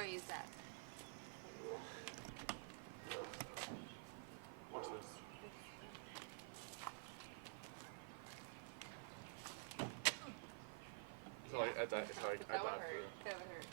don't use that. Watch this. So I died. That would hurt. That would hurt.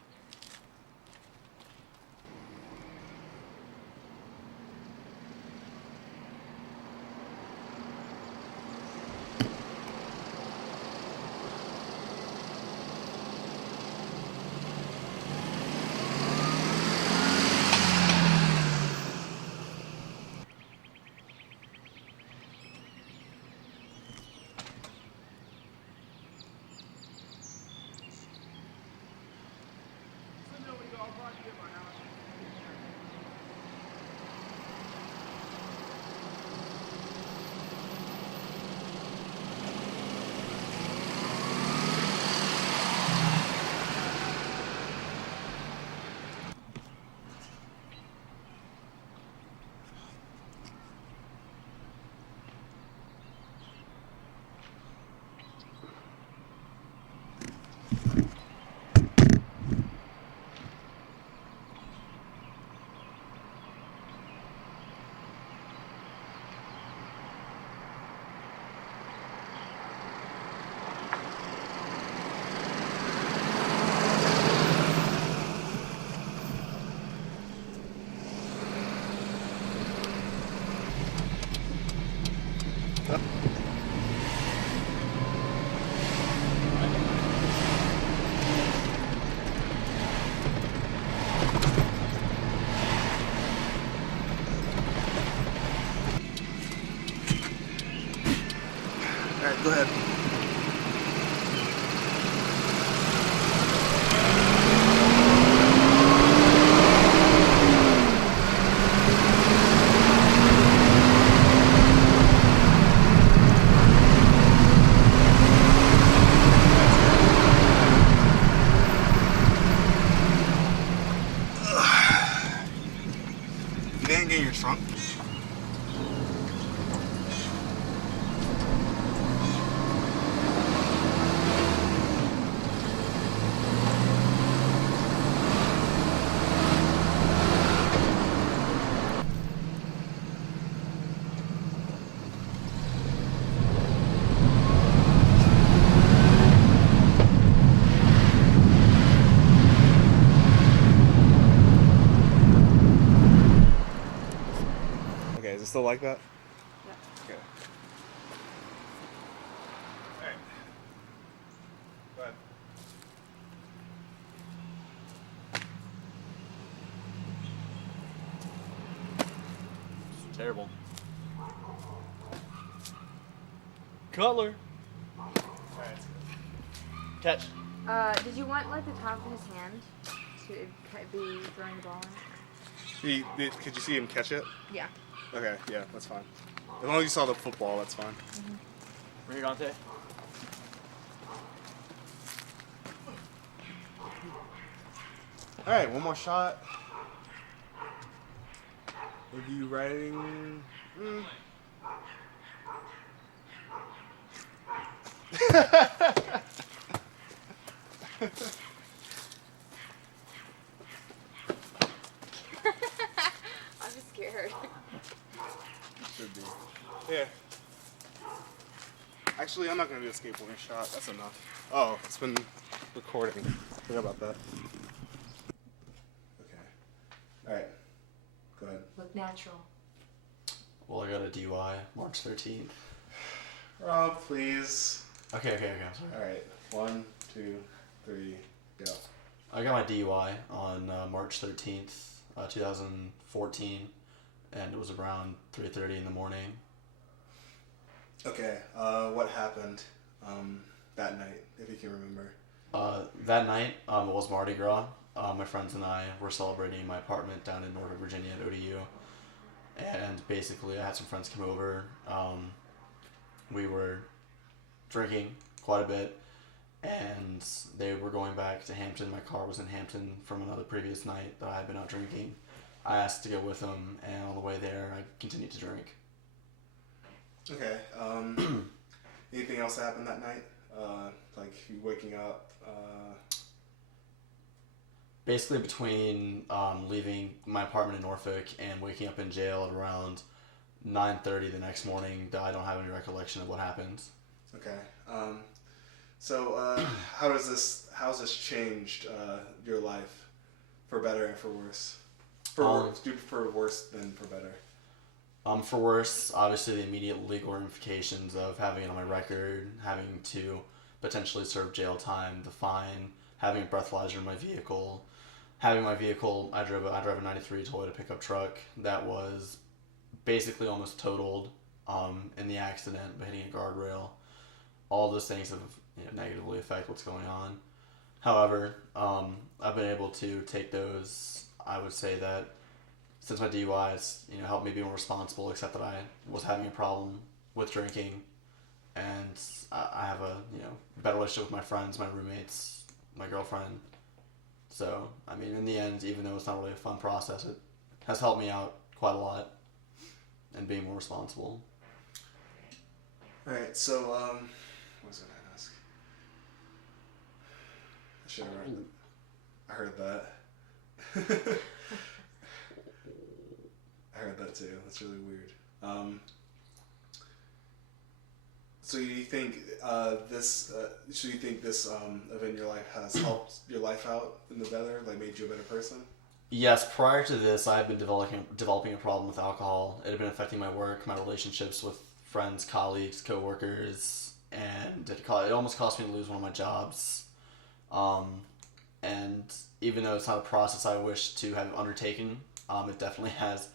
Alright, go ahead. You didn't get your trunk? Okay, is it still like that? Yeah. Okay. Alright. Go ahead. It's terrible. Cutler. Alright. Catch. Did you want like the top of his hand to be throwing the ball in? Could you see him catch it? Yeah. Okay, yeah, that's fine. As long as you saw the football, that's fine. Bring it, Dante. Alright, one more shot. Are you riding? I'm just scared. Should be. Yeah. Actually, I'm not gonna do a skateboarding shot. That's enough. Oh, it's been recording. Forgot about that. Okay. Alright. Go ahead. Look natural. Well, I got a DUI March 13th. Rob, please. Okay, I'm sorry. Alright. 1, 2, 3, go. I got my DUI on March 13th, 2014, and it was around 3:30 in the morning. Okay, what happened that night, if you can remember? That night, it was Mardi Gras. My friends and I were celebrating in my apartment down in Northern Virginia at ODU. And basically, I had some friends come over. We were drinking quite a bit, and they were going back to Hampton. My car was in Hampton from another previous night that I had been out drinking. I asked to go with them, and on the way there, I continued to drink. Okay, anything else happened that night? Like you waking up? Basically, between leaving my apartment in Norfolk and waking up in jail at around 9:30 the next morning, I don't have any recollection of what happened. Okay. So how's this changed your life for better and for worse? Do you prefer worse than for better? For worse, obviously the immediate legal ramifications of having it on my record, having to potentially serve jail time, the fine, having a breathalyzer in my vehicle, having my vehicle. I drive a '93 Toyota pickup truck that was basically almost totaled in the accident by hitting a guardrail. All those things have negatively affect what's going on. However, I've been able to take those. I would say that since my DUIs, helped me be more responsible, except that I was having a problem with drinking, and I have a better relationship with my friends, my roommates, my girlfriend. So, I mean, in the end, even though it's not really a fun process, it has helped me out quite a lot in being more responsible. All right. So, what was I going to ask? I should have heard that. I heard that too. That's really weird. So you think this event in your life has helped your life out in the better, like made you a better person? Yes, prior to this, I had been developing a problem with alcohol. It had been affecting my work, my relationships with friends, colleagues, coworkers, and it almost cost me to lose one of my jobs. And even though it's not a process I wish to have undertaken, it definitely has,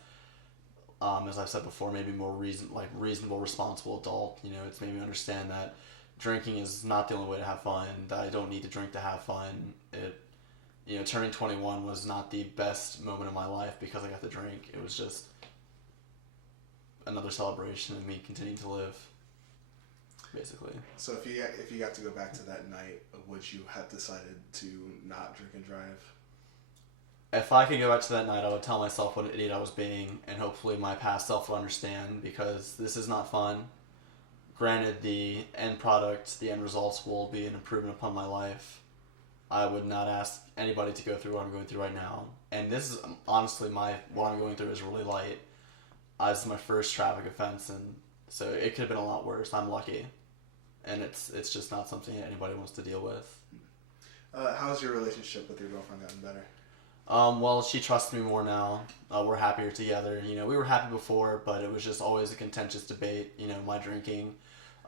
as I've said before, made me more reasonable, responsible adult. It's made me understand that drinking is not the only way to have fun, that I don't need to drink to have fun. Turning 21 was not the best moment of my life because I got to drink. It was just another celebration of me continuing to live, basically. So if you got to go back to that night, would you have decided to not drink and drive? If I could go back to that night, I would tell myself what an idiot I was being, and hopefully my past self will understand, because this is not fun. Granted, the end product, the end results will be an improvement upon my life. I would not ask anybody to go through what I'm going through right now. And this is, honestly, what I'm going through is really light. This is my first traffic offense, and so it could have been a lot worse. I'm lucky. And it's just not something that anybody wants to deal with. How's your relationship with your girlfriend gotten better? Well, she trusts me more now. We're happier together. We were happy before, but it was just always a contentious debate. My drinking,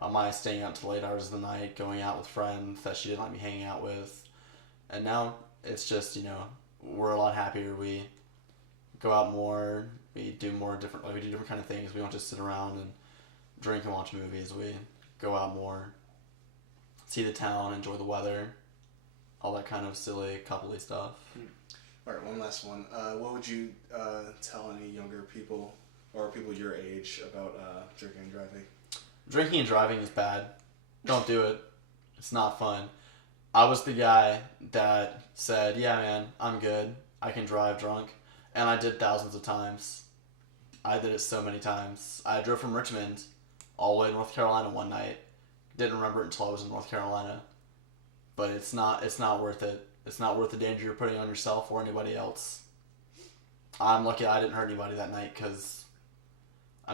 my staying out till late hours of the night, going out with friends that she didn't like me hanging out with. And now it's just, we're a lot happier. We go out more. We do different kind of things. We don't just sit around and drink and watch movies. We go out more, see the town, enjoy the weather, all that kind of silly coupley stuff. All right, one last one. What would you tell any younger people or people your age about drinking and driving? Drinking and driving is bad. Don't do it. It's not fun. I was the guy that said, yeah, man, I'm good. I can drive drunk. And I did thousands of times. I did it so many times. I drove from Richmond all the way to North Carolina one night. Didn't remember it until I was in North Carolina. But it's not worth it. It's not worth the danger you're putting on yourself or anybody else. I'm lucky I didn't hurt anybody that night, because,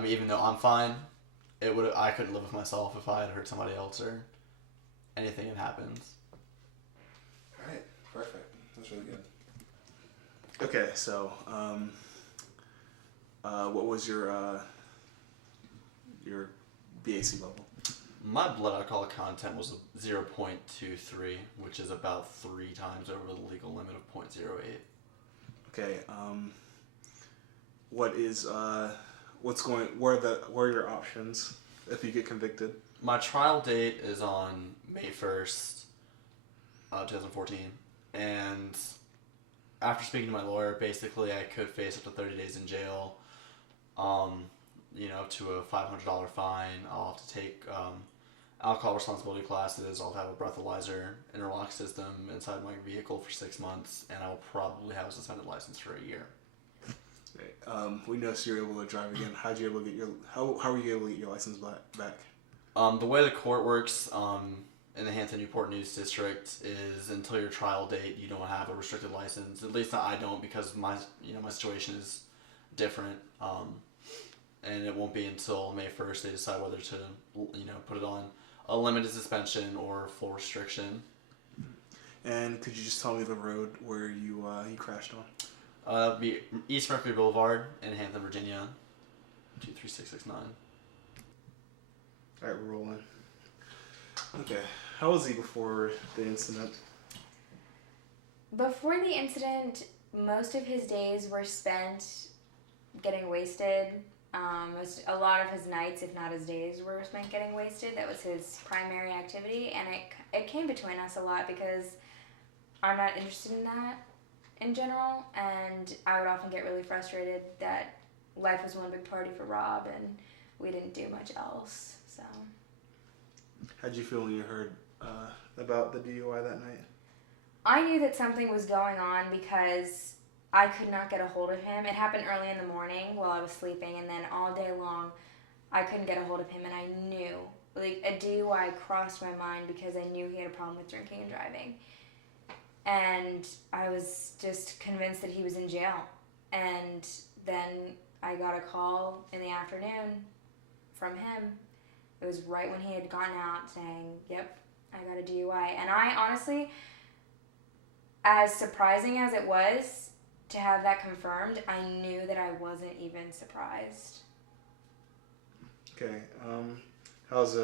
even though I'm fine, I couldn't live with myself if I had hurt somebody else or anything had happened. All right, perfect. That's really good. Okay, so what was your BAC level? My blood alcoholic content was 0.23, which is about 3 times over the legal limit of 0.08. Okay. What are your options if you get convicted? My trial date is on May 1st, 2014, and after speaking to my lawyer, basically I could face up to 30 days in jail, up to a $500 fine. I'll have to take alcohol responsibility classes. I'll have a breathalyzer interlock system inside my vehicle for 6 months, and I'll probably have a suspended license for a year. Okay. We know so you're able to drive again. How were you able to get your license back? The way the court works, in the Hampton Newport News District is until your trial date, you don't have a restricted license. At least I don't, because my situation is different. And it won't be until May 1st they decide whether to put it on a limited suspension or full restriction. And could you just tell me the road where you crashed on? That would be East Mercury Boulevard in Hampton, Virginia, 23669. All right, we're rolling. Okay, how was he before the incident? Before the incident, most of his days were spent getting wasted. A lot of his nights, if not his days, were spent getting wasted. That was his primary activity, and it came between us a lot because I'm not interested in that in general, and I would often get really frustrated that life was one big party for Rob, and we didn't do much else. So, how'd you feel when you heard about the DUI that night? I knew that something was going on because I could not get a hold of him. It happened early in the morning while I was sleeping, and then all day long I couldn't get a hold of him, and I knew, like, a DUI crossed my mind because I knew he had a problem with drinking and driving. And I was just convinced that he was in jail. And then I got a call in the afternoon from him. It was right when he had gotten out saying, yep, I got a DUI. And I honestly, as surprising as it was to have that confirmed, I knew that I wasn't even surprised. Okay. How has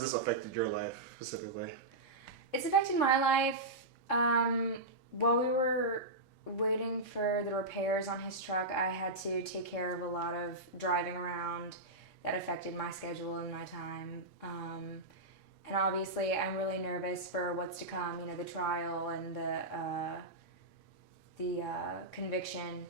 this affected your life specifically? It's affected my life. While we were waiting for the repairs on his truck, I had to take care of a lot of driving around that affected my schedule and my time. And obviously, I'm really nervous for what's to come. The trial and the conviction.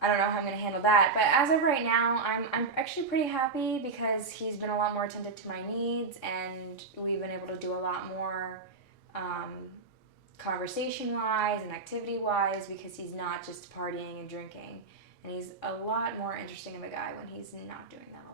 I don't know how I'm going to handle that. But as of right now, I'm actually pretty happy because he's been a lot more attentive to my needs, and we've been able to do a lot more conversation-wise and activity-wise because he's not just partying and drinking. And he's a lot more interesting of a guy when he's not doing that